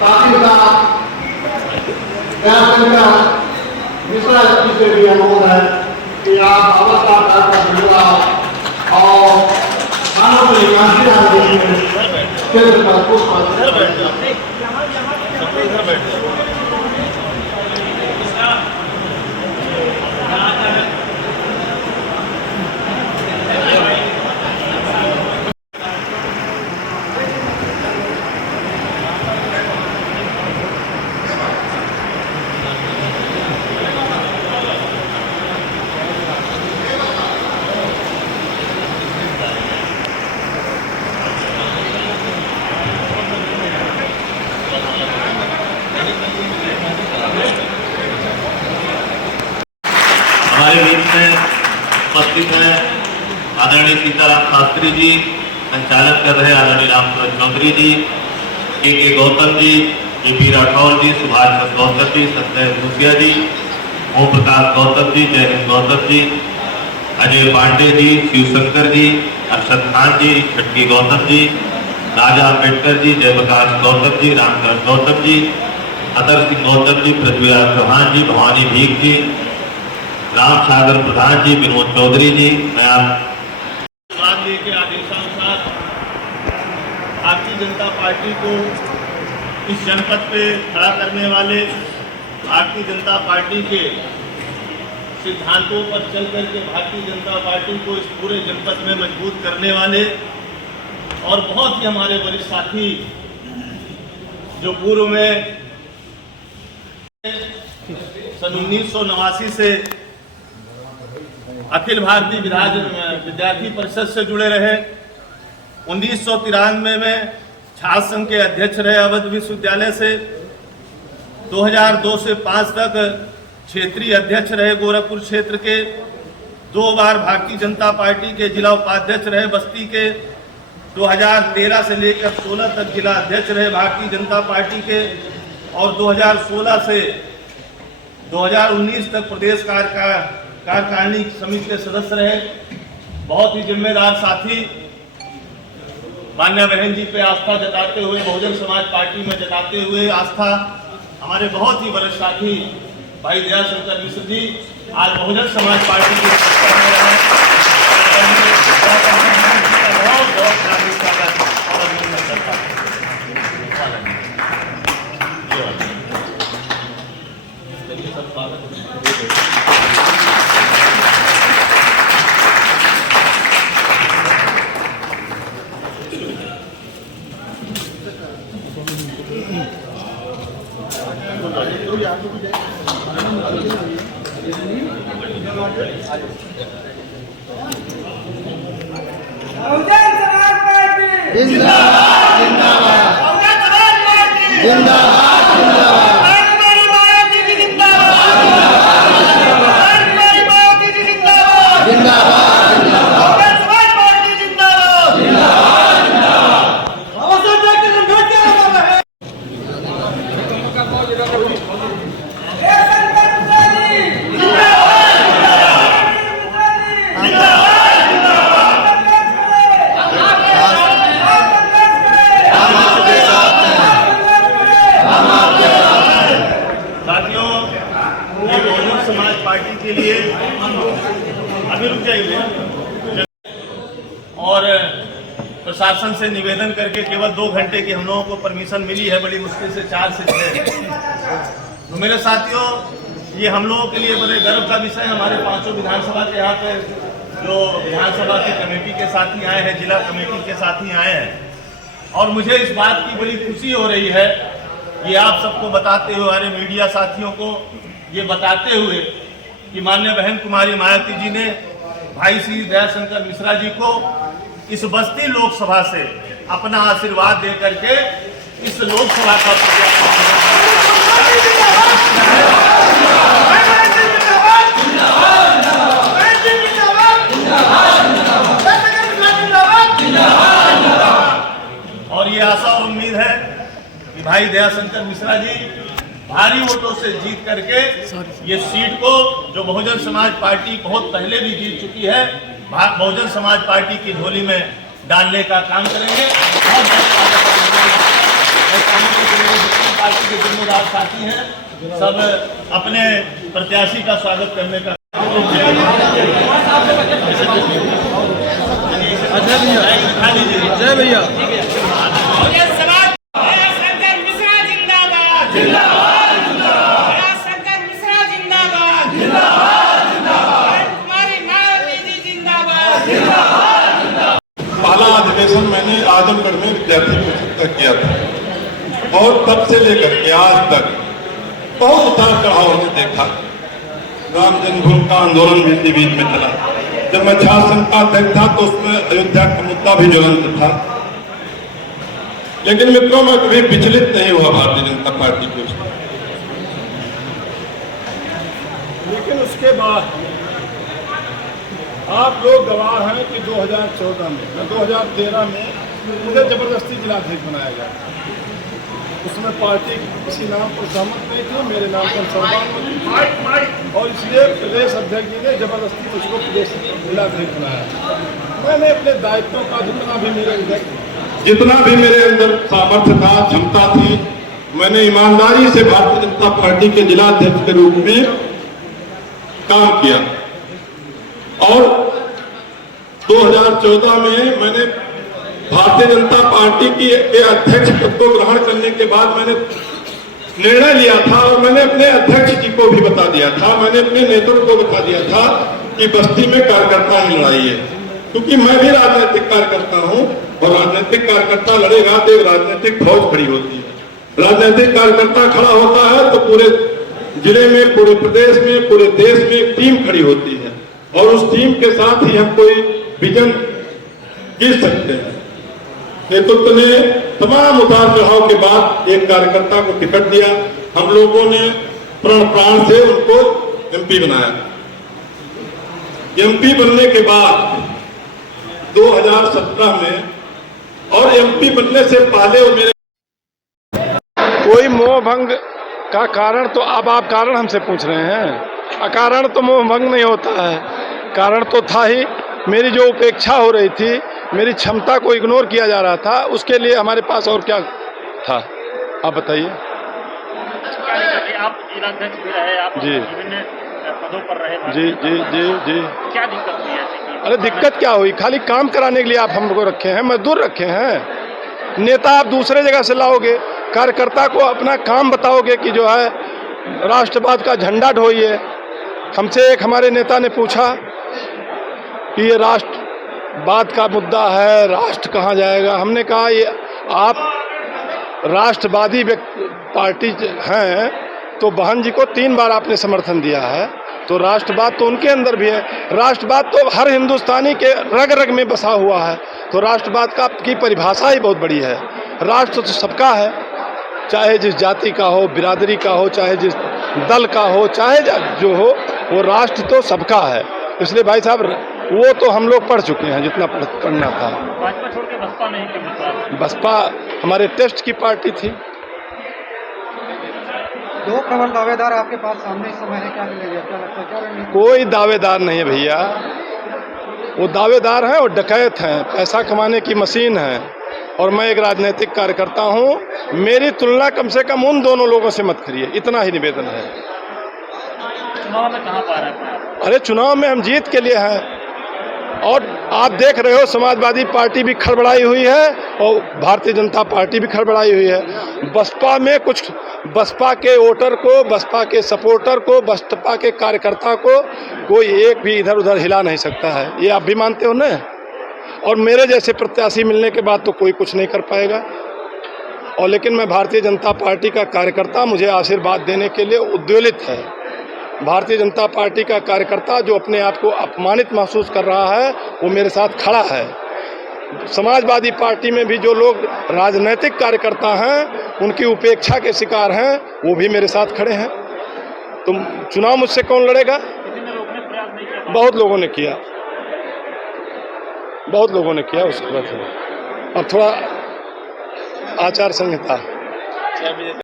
साथ ही साथ मिश्रा जी से भी अनुरोध है कि आप अवस्था का जुड़ाव और मानव को केंद्र पर पुष्प हमारे बीच में उपस्थित है आदरणीय सीताराम शास्त्री जी, संचालन कर रहे आदरणीय रामसूरज चौधरी जी, के गौतम जी, जेपी राठौर जी, सुभाष चंद्र गौतम जी, संजय मुखिया जी, ओम प्रकाश गौतम जी, जयहिंद गौतम जी, अजय पांडे जी, शिवशंकर जी, अक्षत खान जी, छटकी गौतम जी, राजा अम्बेडकर जी, जयप्रकाश गौतम जी, रामचंद्र गौतम जी, अतर सिंह गौतम जी, पृथ्वीराज चौहान जी, भवानी भीख जी, राम सागर प्रधान जी, विनोद चौधरी जी। मैं आप के आदेशानुसार भारतीय जनता पार्टी को इस जनपद पे खड़ा करने वाले, भारतीय जनता पार्टी के सिद्धांतों पर चल करके भारतीय जनता पार्टी को इस पूरे जनपद में मजबूत करने वाले और बहुत ही हमारे वरिष्ठ साथी जो पूर्व में सन 1989 से अखिल भारतीय विद्यार्थी परिषद से जुड़े रहे, 1993 में छात्र संघ के अध्यक्ष रहे अवध विश्वविद्यालय से, 2002 से 5 तक क्षेत्रीय अध्यक्ष रहे गोरखपुर क्षेत्र के, 2 बार भारतीय जनता पार्टी के जिला उपाध्यक्ष रहे बस्ती के, 2013 से लेकर 16 तक जिला अध्यक्ष रहे भारतीय जनता पार्टी के और 2016 से 2019 तक प्रदेश कार्यकारिणी समिति के सदस्य रहे। बहुत ही जिम्मेदार साथी, मान्य बहन जी पे आस्था जताते हुए, बहुजन समाज पार्टी में जताते हुए आस्था, हमारे बहुत ही वरिष्ठ साथी भाई दयाशंकर मिश्र जी आज बहुजन समाज पार्टी के जिंदाबाद जिंदाबाद जिंदाबाद के लिए अभी रुक जाइए और प्रशासन से निवेदन करके केवल 2 घंटे की हम लोगों को परमिशन मिली है, बड़ी मुश्किल से 4 से 6। तो मेरे साथियों, ये हम लोगों के लिए बड़े गर्व का विषय है। हमारे 5 विधानसभा के यहाँ पे जो विधानसभा की कमेटी के साथी आए हैं, जिला कमेटी के साथी आए हैं, और मुझे इस बात की बड़ी खुशी हो रही है कि आप सबको बताते हुए, हमारे मीडिया साथियों को ये बताते हुए कि माननीय बहन कुमारी मायावती जी ने भाई श्री दयाशंकर मिश्रा जी को इस बस्ती लोकसभा से अपना आशीर्वाद दे करके इस लोकसभा का और ये आशा और उम्मीद है कि भाई दयाशंकर मिश्रा जी भारी वोटों से जीत करके ये सीट को, जो बहुजन समाज पार्टी बहुत पहले भी जीत चुकी है, बहुजन समाज पार्टी की झोली में डालने का काम करेंगे। उम्मीदवार साथी हैं, सब अपने प्रत्याशी का स्वागत करने का जय भैया। पहला अधिवेशन मैंने आजमगढ़ में विद्यार्थी परिषद का किया था और तब से लेकर के आज तक बहुत उतार चढ़ाव हमने देखा। राम जन्मभूमि का आंदोलन भी इसी बीच में चला। जब मैं छात्र संघ का अध्यक्ष था तो उसमें अयोध्या का मुद्दा भी ज्वलंत था। लेकिन मित्रों, मैं कभी विचलित नहीं हुआ भारतीय जनता पार्टी को। लेकिन उसके बाद आप लोग गवाह हैं कि 2014 में 2013 में मुझे जबरदस्ती जिलाध्यक्ष बनाया गया। उसमें पार्टी किसी नाम पर सहमत नहीं थी, मेरे नाम पर सहमत, और इसलिए प्रदेश अध्यक्ष जी ने जबरदस्ती मुझको प्रदेश जिलाध्यक्ष बनाया। मैंने अपने दायित्वों का जितना भी मेरे अंदर सामर्थ्य था, क्षमता थी, मैंने ईमानदारी से भारतीय जनता पार्टी के जिलाध्यक्ष के रूप में काम किया। और 2014 में मैंने भारतीय जनता पार्टी के अध्यक्ष पद को ग्रहण करने के बाद मैंने निर्णय लिया था और मैंने अपने अध्यक्ष जी को भी बता दिया था, मैंने अपने नेतृत्व को बता दिया था कि बस्ती में कार्यकर्ता ही लड़ाई है। क्योंकि मैं भी राजनीतिक कार्यकर्ता हूं और राजनीतिक कार्यकर्ता लड़ेगा तो एक राजनीतिक फौज खड़ी होती है। राजनीतिक कार्यकर्ता खड़ा होता है तो पूरे जिले में, पूरे प्रदेश में, पूरे देश में एक टीम खड़ी होती है और उस टीम के साथ ही हम कोई विजन गिर सकते हैं। नेतृत्व ने तमाम उतार चढ़ाव के बाद एक कार्यकर्ता को टिकट दिया। हम लोगों ने प्राण से उनको एमपी बनाया। एमपी बनने के बाद 2017 में और एमपी बनने से पहले वो मेरे कोई मोह भंग का कारण तो अब आप कारण हमसे पूछ रहे हैं। अकारण तो मोह भंग नहीं होता है, कारण तो था ही। मेरी जो उपेक्षा हो रही थी, मेरी क्षमता को इग्नोर किया जा रहा था, उसके लिए हमारे पास और क्या था, आप बताइए। आप जिलाध्यक्ष भी रहे, आप जी विभिन्न पदों पर रहे। जी जी जी जी क्या दिक्कत हुई ऐसी? अरे दिक्कत क्या हुई, खाली काम कराने के लिए आप हमको रखे हैं, मजदूर रखे हैं। नेता आप दूसरे जगह से लाओगे, कार्यकर्ता को अपना काम बताओगे कि जो है राष्ट्रवाद का झंडा ढोइए। हमसे एक हमारे नेता ने पूछा कि ये राष्ट्रवाद का मुद्दा है, राष्ट्र कहाँ जाएगा। हमने कहा ये आप राष्ट्रवादी पार्टी हैं तो बहन जी को 3 बार आपने समर्थन दिया है, तो राष्ट्रवाद तो उनके अंदर भी है। राष्ट्रवाद तो हर हिंदुस्तानी के रग रग में बसा हुआ है। तो राष्ट्रवाद की परिभाषा ही बहुत बड़ी है। राष्ट्र तो सबका है, चाहे जिस जाति का हो, बिरादरी का हो, चाहे जिस दल का हो, चाहे जो हो, वो राष्ट्र तो सबका है। इसलिए भाई साहब वो तो हम लोग पढ़ चुके हैं जितना पढ़ना था। भाजपा छोड़ के बसपा नहीं थी? बसपा हमारे टेस्ट की पार्टी थी। 2 प्रबल दावेदार आपके पास सामने इस समय है, क्या मिलेगा, क्या लगता है, क्या रणनीति? कोई दावेदार नहीं है भैया, वो दावेदार हैं और डकैत हैं, पैसा कमाने की मशीन है। और मैं एक राजनीतिक कार्यकर्ता हूं, मेरी तुलना कम से कम उन दोनों लोगों से मत करिए, इतना ही निवेदन है। चुनाव में कहाँ पा रहे हैं? अरे चुनाव में हम जीत के लिए हैं और आप देख रहे हो समाजवादी पार्टी भी खड़बड़ाई हुई है और भारतीय जनता पार्टी भी खड़बड़ाई हुई है। बसपा में कुछ बसपा के वोटर को, बसपा के सपोर्टर को, बसपा के कार्यकर्ता को कोई एक भी इधर उधर हिला नहीं सकता है, ये आप भी मानते हो ना। और मेरे जैसे प्रत्याशी मिलने के बाद तो कोई कुछ नहीं कर पाएगा। और लेकिन मैं भारतीय जनता पार्टी का कार्यकर्ता, मुझे आशीर्वाद देने के लिए उद्वेलित है। भारतीय जनता पार्टी का कार्यकर्ता जो अपने आप को अपमानित महसूस कर रहा है वो मेरे साथ खड़ा है। समाजवादी पार्टी में भी जो लोग राजनीतिक कार्यकर्ता हैं, उनकी उपेक्षा के शिकार हैं, वो भी मेरे साथ खड़े हैं। तो चुनाव मुझसे कौन लड़ेगा? बहुत लोगों ने किया, बहुत लोगों ने किया। उसके बाद अब थोड़ा आचार संहिता